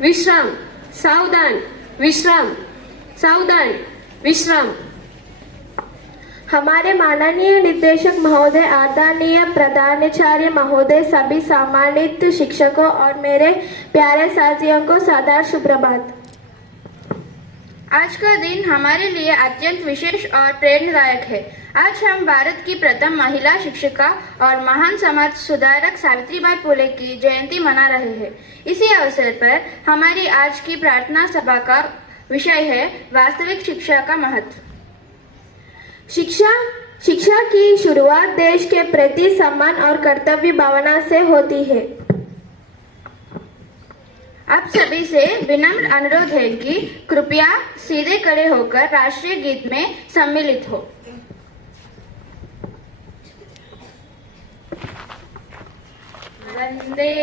विश्राम, सावधान, विश्राम, सावधान, विश्राम। हमारे माननीय निदेशक महोदय, आदरणीय प्रधानाचार्य महोदय, सभी सम्मानित शिक्षकों और मेरे प्यारे साथियों को सादर सुप्रभात। आज का दिन हमारे लिए अत्यंत विशेष और प्रेरणादायक है। आज हम भारत की प्रथम महिला शिक्षिका और महान समाज सुधारक सावित्रीबाई फुले की जयंती मना रहे हैं। इसी अवसर पर हमारी आज की प्रार्थना सभा का विषय है वास्तविक शिक्षा का महत्व। शिक्षा की शुरुआत देश के प्रति सम्मान और कर्तव्य भावना से होती है। आप सभी से विनम्र अनुरोध है कि कृपया सीधे खड़े होकर राष्ट्रीय गीत में सम्मिलित हो। वंदे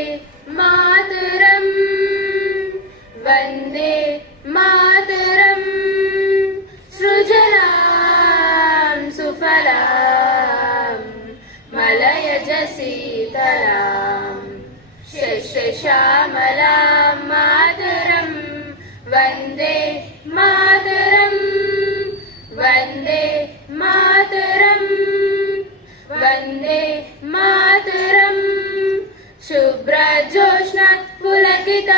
मातरम, वंदे मातरम, सृजनां सुफलां मलयज शीतलां शस्यश्यामलां मातरं। वंदे मातरं, वंदे मातरं, वंदे मातरं, शुभ्रजोत्स्नात् पुलकितयामिनीं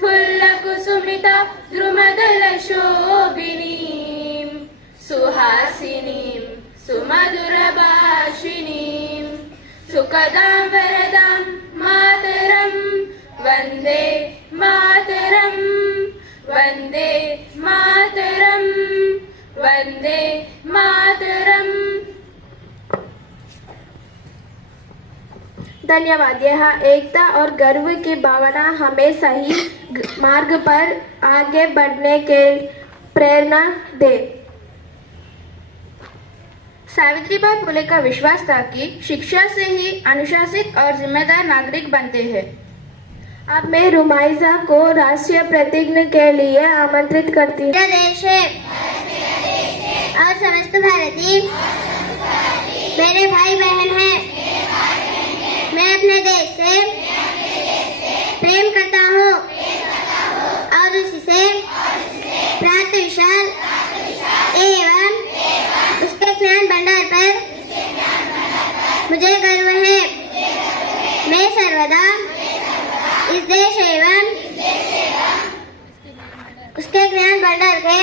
फुल्लकुसुमिता द्रुमदलशोभिनीं सुहासिनीं सुमधुरभाषिणीं सुखदां वरदां मातरं। वंदे मातरं, वंदे मातरं, वंदे मातरं। धन्यवाद। यह एकता और गर्व की भावना हमें सही मार्ग पर आगे बढ़ने के प्रेरणा दे। सावित्रीबाई फुले का विश्वास था कि शिक्षा से ही अनुशासित और जिम्मेदार नागरिक बनते हैं। अब मैं रुमाइजा को राष्ट्रीय प्रतिज्ञा के लिए आमंत्रित करती हूँ। मेरा देश है और समस्त भारतीय मेरे भाई बहन हैं। मैं अपने देश से प्रेम करता हूँ और उससे प्राप्त विशाल एवं उसके ज्ञान भंडार पर मुझे गर्व है। मैं सर्वदा इस देश एवं उसके ज्ञान भंडार के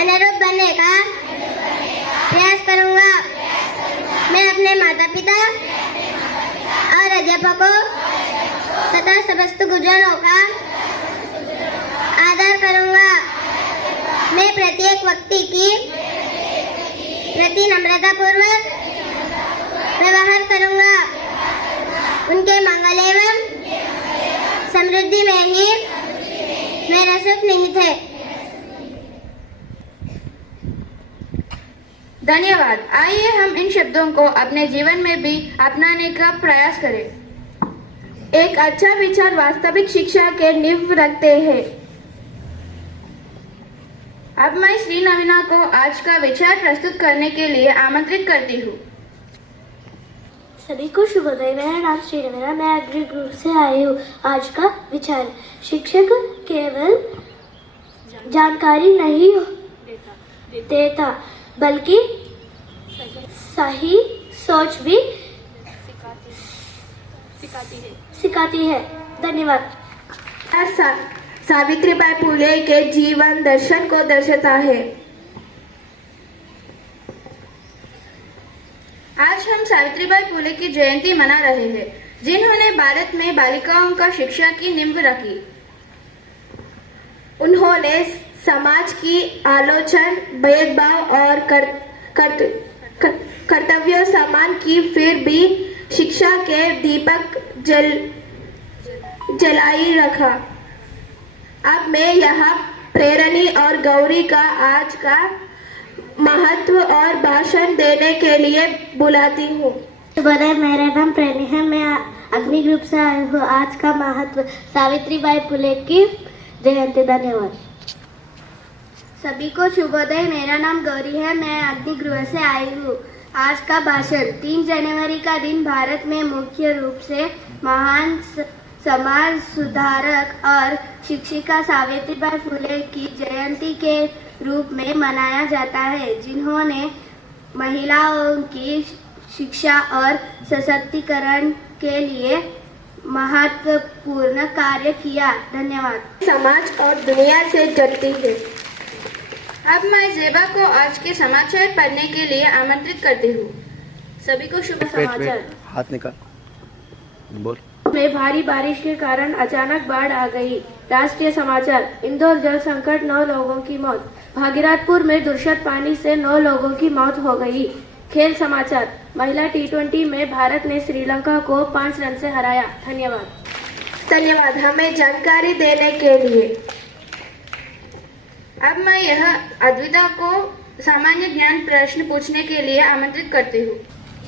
अनुरूप बनने का प्रयास करूँगा। मैं अपने माता पिता और अध्यापकों तथा समस्त गुरुजनों का आदर करूँगा। मैं प्रत्येक व्यक्ति की प्रति नम्रता पूर्वक व्यवहार करूँगा। उनके मंगल एवं समृद्धि में ही मेरा सुख निहित है। धन्यवाद। आइए हम इन शब्दों को अपने जीवन में भी अपनाने का प्रयास करें। एक अच्छा विचार वास्तविक शिक्षा के नींव रखते हैं। अब मैं श्री नवीना को आज का विचार प्रस्तुत करने के लिए आमंत्रित करती हूँ। सभी को शुभोदय। मेरा नाम श्री नवीना, मैं अग्नि ग्रुप से आई हूँ। आज का विचार, शिक्षक केवल जानकारी नहीं देता बल्कि सही सोच भी सिखाती है। धन्यवाद। सावित्रीबाई फुले के जीवन दर्शन को दर्शाता है। आज हम सावित्रीबाई फुले की जयंती मना रहे हैं, जिन्होंने भारत में बालिकाओं का शिक्षा की नींव रखी। उन्होंने समाज की आलोचना, भेदभाव और कर्तव्यों समान की, फिर भी शिक्षा के दीपक जलाई रखा। अब मैं यहाँ प्रेरणी और गौरी का आज का महत्व और भाषण देने के लिए बुलाती हूँ। शुभोदय। मेरा नाम प्रेरणी है, मैं अग्नि ग्रुप से आई हूँ। आज का महत्व, सावित्रीबाई फुले की जयंती। धन्यवाद। सभी को शुभोदय। मेरा नाम गौरी है, मैं अग्नि गृह से आई हूँ। आज का भाषण, 3 जनवरी का दिन भारत में मुख्य रूप से महान समाज सुधारक और शिक्षिका सावित्रीबाई फुले की जयंती के रूप में मनाया जाता है, जिन्होंने महिलाओं की शिक्षा और सशक्तिकरण के लिए महत्वपूर्ण कार्य किया। धन्यवाद। समाज और दुनिया से जुड़ती है। अब मैं जेबा को आज के समाचार पढ़ने के लिए आमंत्रित करती हूँ। सभी को शुभ समाचार। हाथ निकाल बोल। में भारी बारिश के कारण अचानक बाढ़ आ गई। राष्ट्रीय समाचार। इंदौर जल संकट, 9 लोगों की मौत। भागीरथपुर में दूषित पानी से 9 लोगों की मौत हो गई। खेल समाचार। महिला T20 में भारत ने श्रीलंका को 5 रन से हराया। धन्यवाद। धन्यवाद हमें जानकारी देने के लिए। अब मैं यह अद्विता को सामान्य ज्ञान प्रश्न पूछने के लिए आमंत्रित करती हूँ।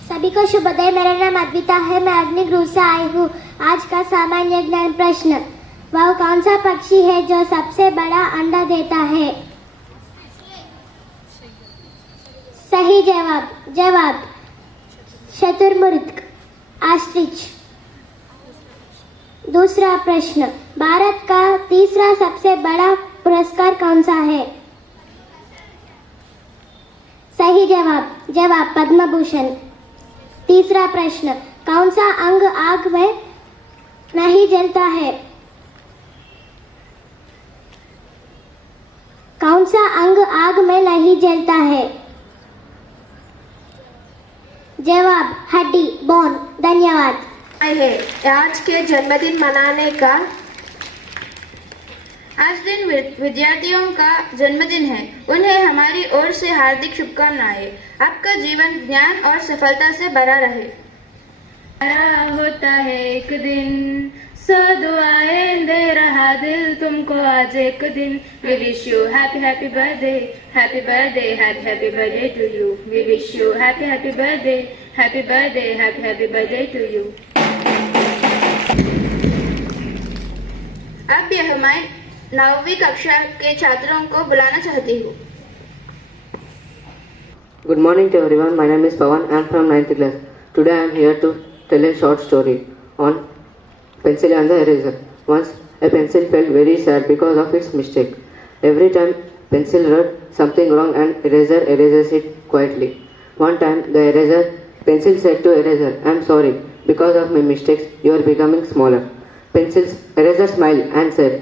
सभी को शुभोदय। मेरा नाम अद्विता है, मैं अग्निगृह से आई हूँ। आज का सामान्य ज्ञान प्रश्न, वह कौन सा पक्षी है जो सबसे बड़ा अंडा देता है? सही जवाब शतुरमुर्ग, ऑस्ट्रिच। दूसरा प्रश्न, भारत का तीसरा सबसे बड़ा पुरस्कार कौन सा है? सही जवाब पद्म भूषण। तीसरा प्रश्न, कौन सा अंग आग में नहीं जलता है? कौन सा अंग आग में नहीं जलता है? जवाब हड्डी, बोन। धन्यवाद। है आज के जन्मदिन मनाने का। आज दिन विद्यार्थियों का जन्मदिन है। उन्हें हमारी ओर से हार्दिक शुभकामनाएं। आपका जीवन ज्ञान और सफलता से भरा रहे। बड़ा होता है एक दिन, सौ दुआएं दे रहा दिल तुमको आज एक दिन। We wish you happy happy birthday, happy birthday, happy birthday to you. We wish you happy happy birthday, happy birthday, happy birthday to you. अब यह मैं 9वीं कक्षा के छात्रों को बुलाना चाहती हूँ। Good morning to everyone. My name is Pawan. I am from 9th class. Today I am here to tell a short story on pencil and the eraser. Once a pencil felt very sad because of its mistake. Every time pencil wrote something wrong and eraser erases it quietly. One time the pencil said to eraser, "I am sorry. Because of my mistakes, you are becoming smaller." Eraser smiled and said,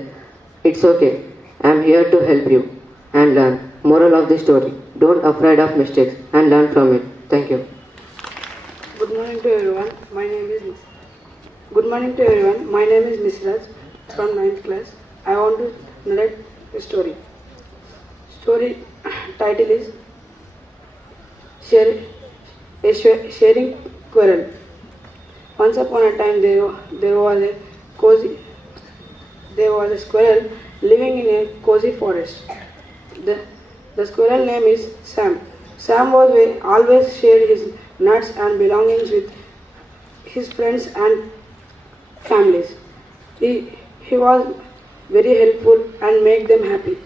"It's okay. I am here to help you and learn." Moral of the story: don't afraid of mistakes and learn from it. Thank you. Good morning to everyone. My name is Nisraj from 9th class. I want to narrate a story. Story title is Sharing Quarrel. Once upon a time there was a squirrel living in a cozy forest. The squirrel name is Sam. Sam always shared his nuts and belongings with his friends and families. He was very helpful and made them happy.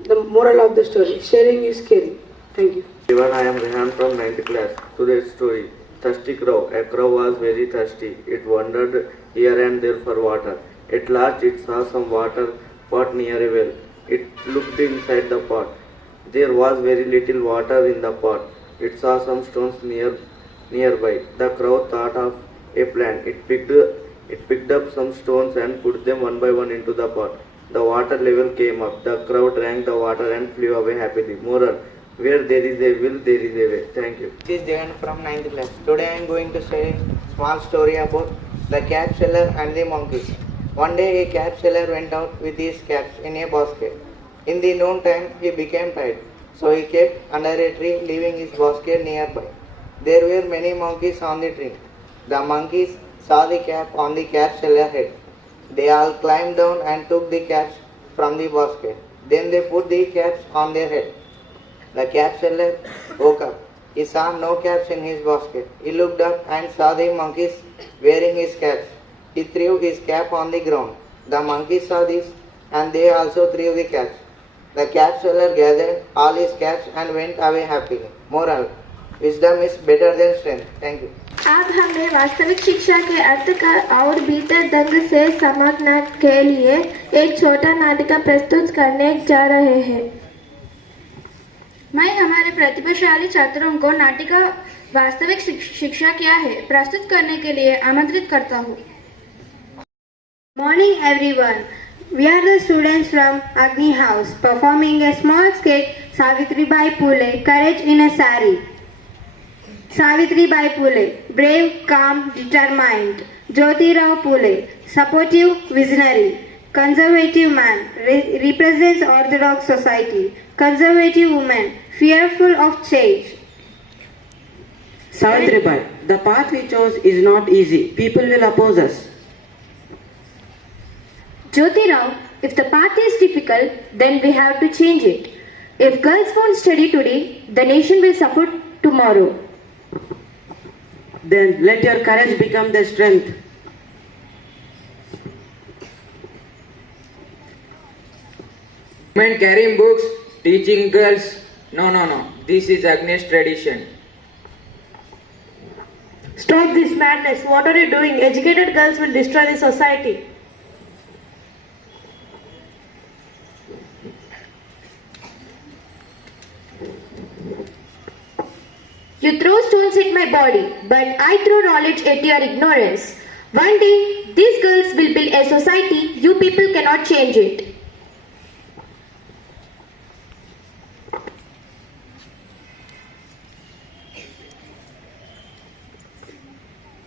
The moral of the story: sharing is caring. Thank you. Everyone, I am Rehan from 9th class. Today's story: Thirsty Crow. A crow was very thirsty. It wandered here and there for water. At last it saw some water pot near a well. It looked inside the pot. There was very little water in the pot. It saw some stones nearby. The crow thought of a plan. It picked up some stones and put them one by one into the pot. The water level came up. The crow drank the water and flew away happily. Moral: where there is a will, there is a way. Thank you. This is Jagan from 9th class. Today I am going to say a small story about the cap seller and the monkeys. One day a cap seller went out with his caps in a basket. In the noon time he became tired, so he kept under a tree, leaving his basket nearby. There were many monkeys on the tree. The monkeys saw the cap on the cap seller's head. They all climbed down and took the caps from the basket. Then they put the caps on their head. The cap seller woke up. He saw no caps in his basket. He looked up and saw the monkeys wearing his caps. He threw his cap on the ground. The monkeys saw this and they also threw the caps. The cap seller gathered all his caps and went away happily. Moral: wisdom is better than strength. Thank you. आप हमें वास्तविक शिक्षा के अर्थ का और बेहतर ढंग से समझने के लिए एक छोटा नाटिका प्रस्तुत करने जा रहे हैं। मैं हमारे प्रतिभाशाली छात्रों को नाटिका वास्तविक शिक्षा क्या है प्रस्तुत करने के लिए आमंत्रित करता हूँ। Morning everyone. We are the students from Agni House performing a small skit Savitribai Phule, Courage in a Sari. Savitribai Phule, brave, calm, determined. Jyotirao Phule, supportive, visionary. Conservative man, represents orthodox society. Conservative woman, fearful of change. Savitribai, the path we chose is not easy. People will oppose us. Jyotirao, if the path is difficult, then we have to change it. If girls won't study today, the nation will suffer tomorrow. Then let your courage become their strength. Men carrying books, teaching girls. No. This is Agnes tradition. Stop this madness. What are you doing? Educated girls will destroy the society. You throw stones at my body, but I throw knowledge at your ignorance. One day, these girls will build a society. You people cannot change it.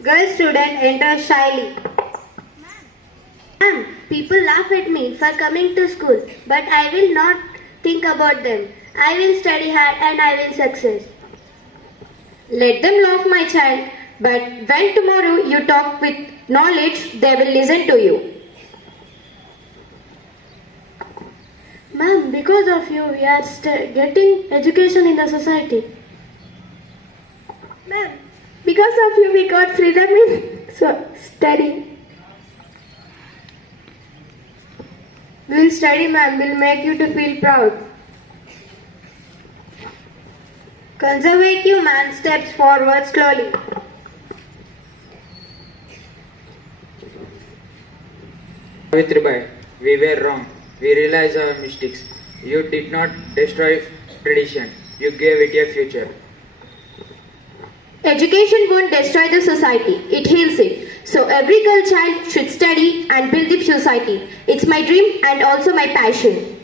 Girl student enters shyly. Ma'am, people laugh at me for coming to school, but I will not think about them. I will study hard and I will succeed. Let them laugh, my child, but when tomorrow you talk with knowledge, they will listen to you. Ma'am, because of you, we are getting education in the society. Ma'am, because of you we got freedom in study. We'll study, ma'am. We'll make you to feel proud. Conservative man steps forward slowly. Savitribai, we were wrong. We realized our mistakes. You did not destroy tradition. You gave it a future. Education won't destroy the society. It heals it. So every girl child should study and build the society. It's my dream and also my passion.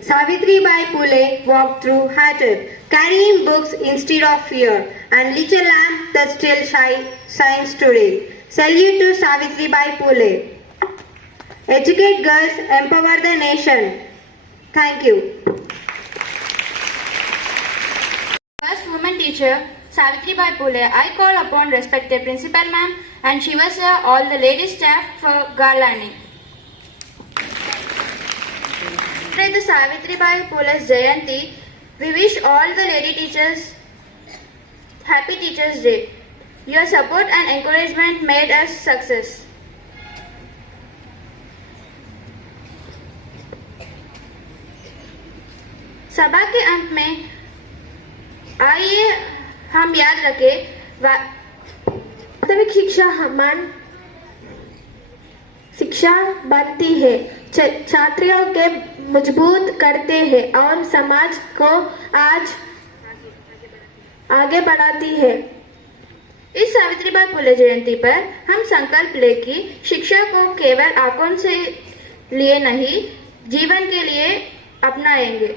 Savitribai Phule walked through hatred, carrying books instead of fear, and lit a lamp that still shines today. Salute to Savitribai Phule. Educate girls, empower the nation. Thank you. First woman teacher, Savitribai Phule, I call upon respected principal ma'am and Shivasa, all the lady staff for garlanding. Today the Savitribai Phule's Jayanti, we wish all the lady teachers Happy Teachers Day. Your support and encouragement made us success. सभा के अंत में आइए हम याद रखें वास्तविक शिक्षा बनती है, छात्रों के मजबूत करते हैं और समाज को आज आगे बढ़ाती है। इस सावित्रीबाई फुले जयंती पर हम संकल्प ले कि शिक्षा को केवल आंखों से लिए नहीं, जीवन के लिए अपनाएंगे।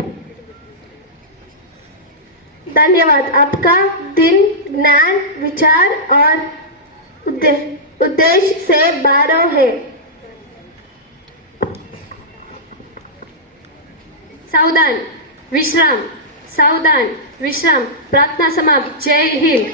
धन्यवाद। आपका दिन ज्ञान, विचार और उद्देश्य से भरा है। सावधान विश्राम, सावधान विश्राम। प्रार्थना समाप्त। जय हिंद।